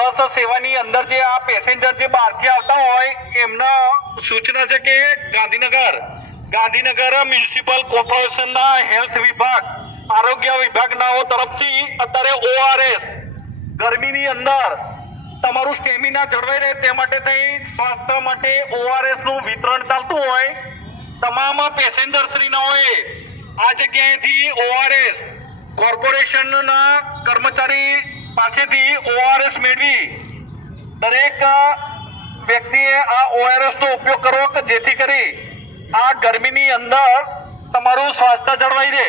બસ સેવાની અંદર જે આ પેસેન્જર જે બહારથી આવતા હોય એમના સૂચના છે કે ગાંધીનગર મ્યુનિસિપલ કોર્પોરેશનના હેલ્થ વિભાગ આરોગ્ય વિભાગનાઓ તરફથી અત્યારે ORS ગરમીની અંદર તમારું સ્ટેમિના જળવાઈ રહે તે માટે થઈ સ્વાસ્થ્ય માટે ORS નું વિતરણ ચાલતું હોય તમામ પેસેન્જર શ્રીનાઓએ આ જગ્યાએથી ORS કોર્પોરેશનના કર્મચારી પાસેથી ORS મેળવી દરેક વ્યક્તિએ આ ORS નો ઉપયોગ કરવો કે જેથી કરી આ ગરમીની અંદર તમારું સ્વાસ્થ્ય જળવાઈ રહે।